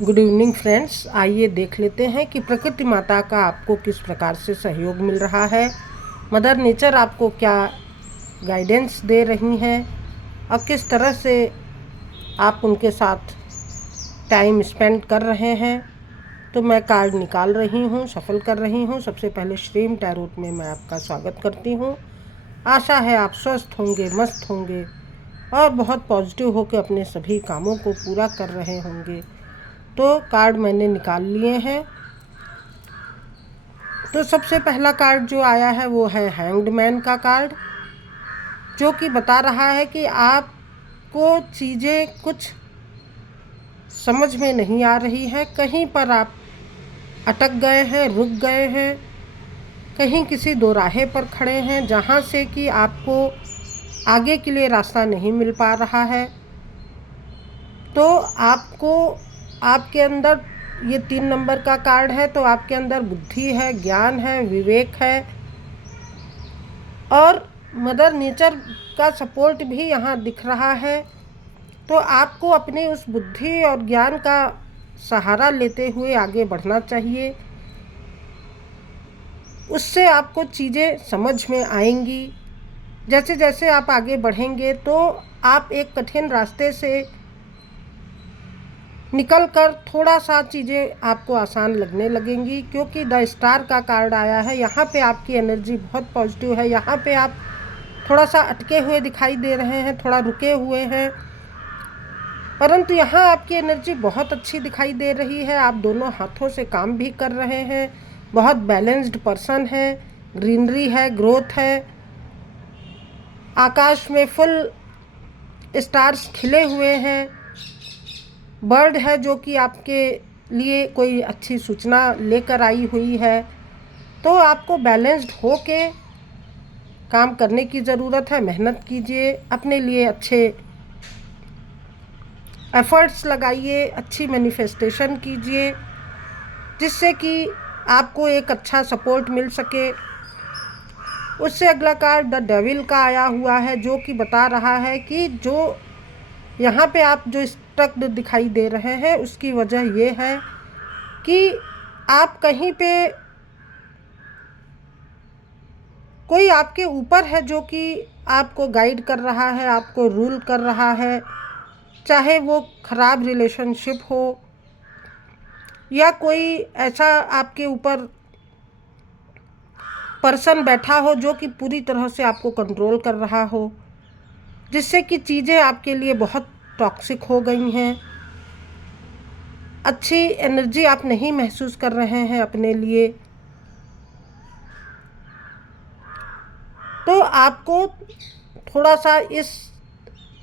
Good evening friends. आइए देख लेते हैं कि प्रकृति माता का आपको किस प्रकार से सहयोग मिल रहा है। मदर नेचर आपको क्या गाइडेंस दे रही हैं और किस तरह से आप उनके साथ टाइम स्पेंड कर रहे हैं। तो मैं कार्ड निकाल रही हूँ, सफल कर रही हूँ। सबसे पहले श्रीम टैरोट में मैं आपका स्वागत करती हूँ। आशा है आप स्वस्थ होंगे, मस्त होंगे और बहुत पॉजिटिव होकर अपने सभी कामों को पूरा कर रहे होंगे। तो कार्ड मैंने निकाल लिए हैं। तो सबसे पहला कार्ड जो आया है वो है हैंग्ड मैन का कार्ड, जो कि बता रहा है कि आपको चीज़ें कुछ समझ में नहीं आ रही है। कहीं पर आप अटक गए हैं, रुक गए हैं, कहीं किसी दोराहे पर खड़े हैं जहाँ से कि आपको आगे के लिए रास्ता नहीं मिल पा रहा है। तो आपको आपके अंदर ये 3 नंबर का कार्ड है, तो आपके अंदर बुद्धि है, ज्ञान है, विवेक है और मदर नेचर का सपोर्ट भी यहाँ दिख रहा है। तो आपको अपनी उस बुद्धि और ज्ञान का सहारा लेते हुए आगे बढ़ना चाहिए। उससे आपको चीज़ें समझ में आएंगी। जैसे जैसे आप आगे बढ़ेंगे तो आप एक कठिन रास्ते से निकल कर थोड़ा सा चीज़ें आपको आसान लगने लगेंगी, क्योंकि द स्टार का कार्ड आया है। यहाँ पे आपकी एनर्जी बहुत पॉजिटिव है। यहाँ पे आप थोड़ा सा अटके हुए दिखाई दे रहे हैं, थोड़ा रुके हुए हैं, परंतु यहाँ आपकी एनर्जी बहुत अच्छी दिखाई दे रही है। आप दोनों हाथों से काम भी कर रहे हैं, बहुत बैलेंस्ड पर्सन है, ग्रीनरी है, ग्रोथ है, आकाश में फुल स्टार्स खिले हुए हैं, बर्ड है जो कि आपके लिए कोई अच्छी सूचना लेकर आई हुई है। तो आपको बैलेंस्ड हो के काम करने की ज़रूरत है। मेहनत कीजिए, अपने लिए अच्छे एफर्ट्स लगाइए, अच्छी मैनिफेस्टेशन कीजिए, जिससे कि आपको एक अच्छा सपोर्ट मिल सके। उससे अगला कार्ड द डेविल का आया हुआ है, जो कि बता रहा है कि जो यहाँ पे आप जो स्ट्रक्ड दिखाई दे रहे हैं उसकी वजह ये है कि आप कहीं पे कोई आपके ऊपर है जो कि आपको गाइड कर रहा है, आपको रूल कर रहा है। चाहे वो ख़राब रिलेशनशिप हो या कोई ऐसा आपके ऊपर पर्सन बैठा हो जो कि पूरी तरह से आपको कंट्रोल कर रहा हो, जिससे कि चीज़ें आपके लिए बहुत टॉक्सिक हो गई हैं। अच्छी एनर्जी आप नहीं महसूस कर रहे हैं अपने लिए। तो आपको थोड़ा सा इस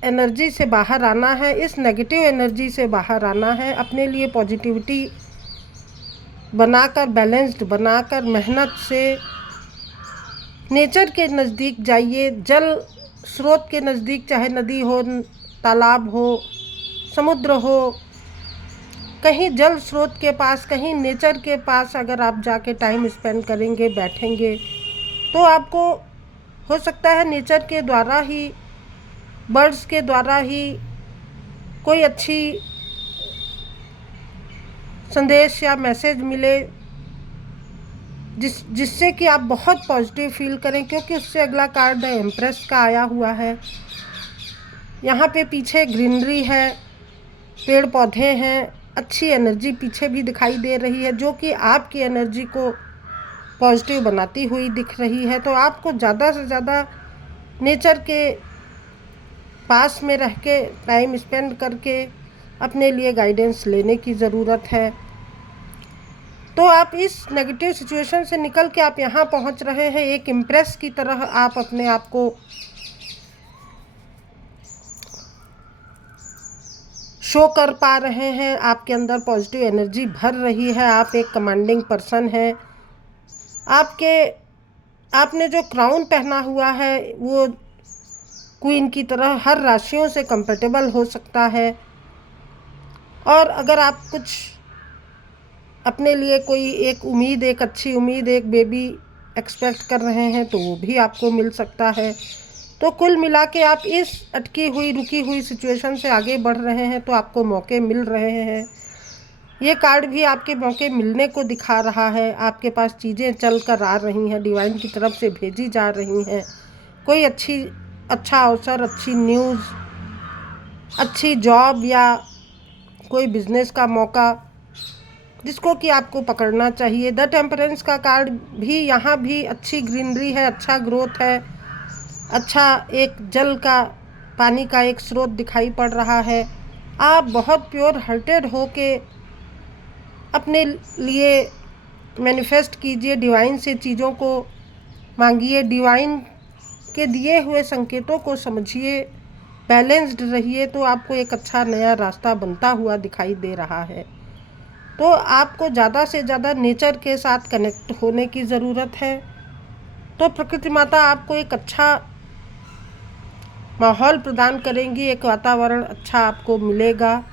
एनर्जी से बाहर आना है, इस नेगेटिव एनर्जी से बाहर आना है। अपने लिए पॉजिटिविटी बनाकर, बैलेंस्ड बनाकर, मेहनत से नेचर के नज़दीक जाइए, जल स्रोत के नज़दीक, चाहे नदी हो, तालाब हो, समुद्र हो, कहीं जल स्रोत के पास, कहीं नेचर के पास अगर आप जाके टाइम स्पेंड करेंगे, बैठेंगे, तो आपको हो सकता है नेचर के द्वारा ही, बर्ड्स के द्वारा ही कोई अच्छी संदेश या मैसेज मिले, जिससे कि आप बहुत पॉजिटिव फील करें। क्योंकि उससे अगला कार्ड द एम्प्रेस का आया हुआ है। यहाँ पे पीछे ग्रीनरी है, पेड़ पौधे हैं, अच्छी एनर्जी पीछे भी दिखाई दे रही है, जो कि आपकी एनर्जी को पॉजिटिव बनाती हुई दिख रही है। तो आपको ज़्यादा से ज़्यादा नेचर के पास में रह के, टाइम स्पेंड करके अपने लिए गाइडेंस लेने की ज़रूरत है। तो आप इस नेगेटिव सिचुएशन से निकल के आप यहाँ पहुँच रहे हैं। एक इम्प्रेस की तरह आप अपने आप को शो कर पा रहे हैं। आपके अंदर पॉजिटिव एनर्जी भर रही है। आप एक कमांडिंग पर्सन हैं। आपने जो क्राउन पहना हुआ है वो क्वीन की तरह हर राशियों से कंफर्टेबल हो सकता है। और अगर आप कुछ अपने लिए कोई एक उम्मीद, एक अच्छी उम्मीद, एक बेबी एक्सपेक्ट कर रहे हैं तो वो भी आपको मिल सकता है। तो कुल मिला के आप इस अटकी हुई, रुकी हुई सिचुएशन से आगे बढ़ रहे हैं, तो आपको मौके मिल रहे हैं। ये कार्ड भी आपके मौके मिलने को दिखा रहा है। आपके पास चीज़ें चल कर आ रही हैं, डिवाइन की तरफ से भेजी जा रही हैं। कोई अच्छा अवसर, अच्छी न्यूज़, अच्छी जॉब या कोई बिजनेस का मौका जिसको कि आपको पकड़ना चाहिए। द टेम्परेंस का कार्ड भी, यहाँ भी अच्छी ग्रीनरी है, अच्छा ग्रोथ है, अच्छा एक जल का, पानी का एक स्रोत दिखाई पड़ रहा है। आप बहुत प्योर हार्टेड हो के अपने लिए मैनिफेस्ट कीजिए, डिवाइन से चीज़ों को मांगिए, डिवाइन के दिए हुए संकेतों को समझिए, बैलेंस्ड रहिए, तो आपको एक अच्छा नया रास्ता बनता हुआ दिखाई दे रहा है। तो आपको ज़्यादा से ज़्यादा नेचर के साथ कनेक्ट होने की ज़रूरत है। तो प्रकृति माता आपको एक अच्छा माहौल प्रदान करेंगी, एक वातावरण अच्छा आपको मिलेगा,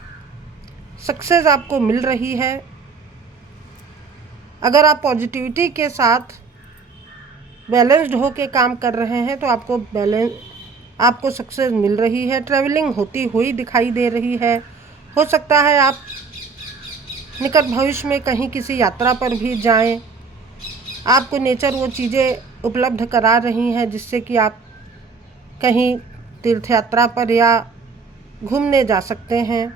सक्सेस आपको मिल रही है। अगर आप पॉजिटिविटी के साथ बैलेंस्ड होके काम कर रहे हैं तो आपको सक्सेस मिल रही है। ट्रैवलिंग होती हुई दिखाई दे रही है। हो सकता है आप निकट भविष्य में कहीं किसी यात्रा पर भी जाएं। आपको नेचर वो चीज़ें उपलब्ध करा रही हैं जिससे कि आप कहीं तीर्थ यात्रा पर या घूमने जा सकते हैं।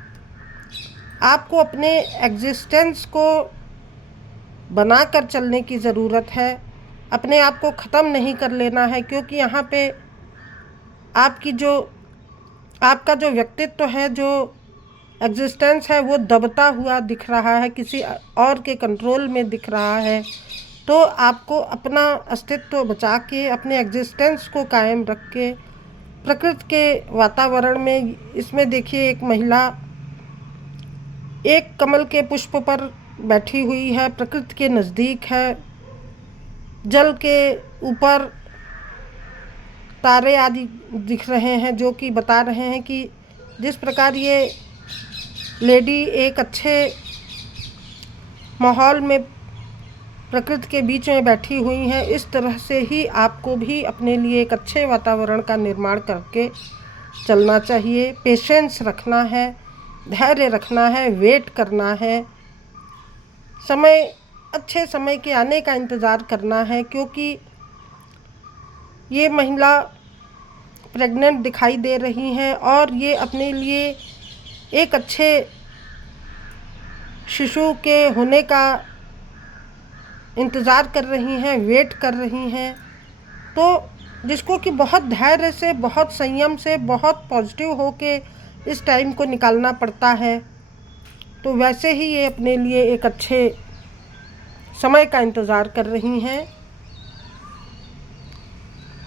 आपको अपने एग्जिस्टेंस को बनाकर चलने की ज़रूरत है। अपने आप को ख़त्म नहीं कर लेना है, क्योंकि यहाँ पे आपका जो व्यक्तित्व है, जो एग्जिस्टेंस है, वो दबता हुआ दिख रहा है, किसी और के कंट्रोल में दिख रहा है। तो आपको अपना अस्तित्व बचा के, अपने एग्जिस्टेंस को कायम रख के प्रकृति के वातावरण में, इसमें देखिए एक महिला एक कमल के पुष्प पर बैठी हुई है, प्रकृति के नज़दीक है, जल के ऊपर तारे आदि दिख रहे हैं जो कि बता रहे हैं कि जिस प्रकार ये लेडी एक अच्छे माहौल में प्रकृति के बीच में बैठी हुई हैं, इस तरह से ही आपको भी अपने लिए एक अच्छे वातावरण का निर्माण करके चलना चाहिए। पेशेंस रखना है, धैर्य रखना है, वेट करना है, अच्छे समय के आने का इंतज़ार करना है, क्योंकि ये महिला प्रेग्नेंट दिखाई दे रही हैं और ये अपने लिए एक अच्छे शिशु के होने का इंतज़ार कर रही हैं, वेट कर रही हैं। तो जिसको कि बहुत धैर्य से, बहुत संयम से, बहुत पॉजिटिव होके इस टाइम को निकालना पड़ता है, तो वैसे ही ये अपने लिए एक अच्छे समय का इंतज़ार कर रही हैं।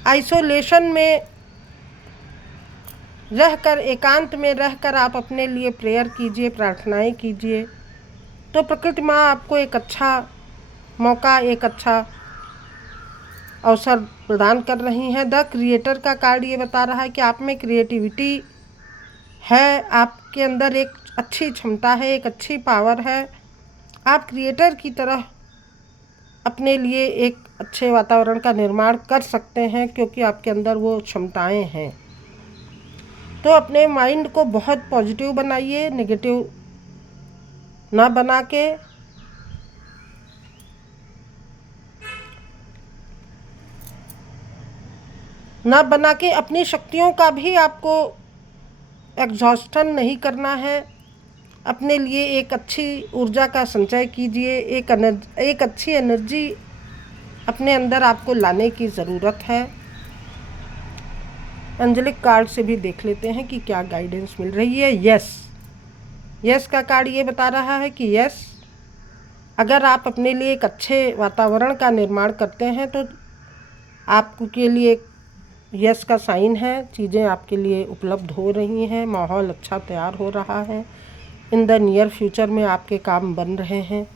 आइसोलेशन में रहकर, एकांत में रहकर आप अपने लिए प्रेयर कीजिए, प्रार्थनाएं कीजिए, तो प्रकृति माँ आपको एक अच्छा मौका, एक अच्छा अवसर प्रदान कर रही हैं। द क्रिएटर का कार्ड ये बता रहा है कि आप में क्रिएटिविटी है, आपके अंदर एक अच्छी क्षमता है, एक अच्छी पावर है। आप क्रिएटर की तरह अपने लिए एक अच्छे वातावरण का निर्माण कर सकते हैं, क्योंकि आपके अंदर वो क्षमताएं हैं। तो अपने माइंड को बहुत पॉजिटिव बनाइए, नेगेटिव ना बना के अपनी शक्तियों का भी आपको एग्जॉस्टन नहीं करना है। अपने लिए एक अच्छी ऊर्जा का संचय कीजिए, एक अच्छी एनर्जी अपने अंदर आपको लाने की ज़रूरत है। एंजेलिक कार्ड से भी देख लेते हैं कि क्या गाइडेंस मिल रही है। यस का कार्ड ये बता रहा है कि यस, अगर आप अपने लिए एक अच्छे वातावरण का निर्माण करते हैं तो आपके लिए यस का साइन है। चीज़ें आपके लिए उपलब्ध हो रही हैं, माहौल अच्छा तैयार हो रहा है। इन द नियर फ्यूचर में आपके काम बन रहे हैं।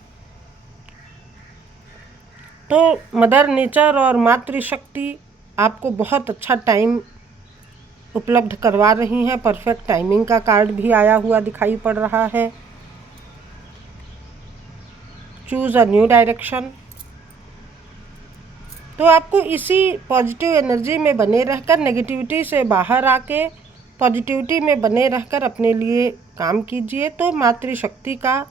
तो मदर नेचर और मातृशक्ति आपको बहुत अच्छा टाइम उपलब्ध करवा रही हैं। परफेक्ट टाइमिंग का कार्ड भी आया हुआ दिखाई पड़ रहा है। Choose a new direction. तो आपको इसी पॉजिटिव एनर्जी में बने रहकर, नेगेटिविटी से बाहर आके पॉजिटिविटी में बने रहकर अपने लिए काम कीजिए। तो मातृशक्ति का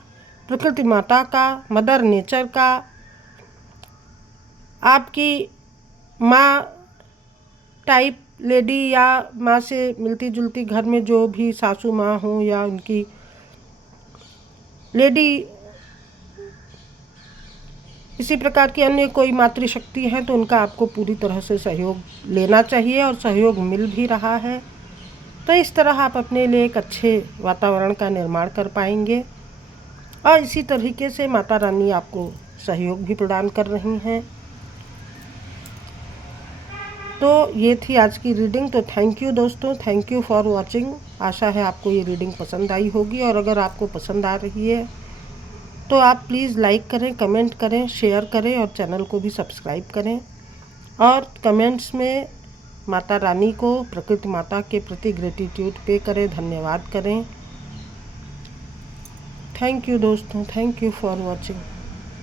प्रकृति माता का, मदर नेचर का, आपकी माँ टाइप लेडी या माँ से मिलती जुलती घर में जो भी सासू माँ हो या उनकी लेडी, इसी प्रकार की अन्य कोई मातृशक्ति है तो उनका आपको पूरी तरह से सहयोग लेना चाहिए और सहयोग मिल भी रहा है। तो इस तरह आप अपने लिए एक अच्छे वातावरण का निर्माण कर पाएंगे और इसी तरीके से माता रानी आपको सहयोग भी प्रदान कर रही हैं। तो ये थी आज की रीडिंग। तो थैंक यू दोस्तों, थैंक यू फॉर वॉचिंग। आशा है आपको ये रीडिंग पसंद आई होगी और अगर आपको पसंद आ रही है तो आप प्लीज़ लाइक करें, कमेंट करें, शेयर करें और चैनल को भी सब्सक्राइब करें और कमेंट्स में माता रानी को, प्रकृति माता के प्रति ग्रेटिट्यूड पे करें, धन्यवाद करें। थैंक यू दोस्तों, थैंक यू फॉर वॉचिंग।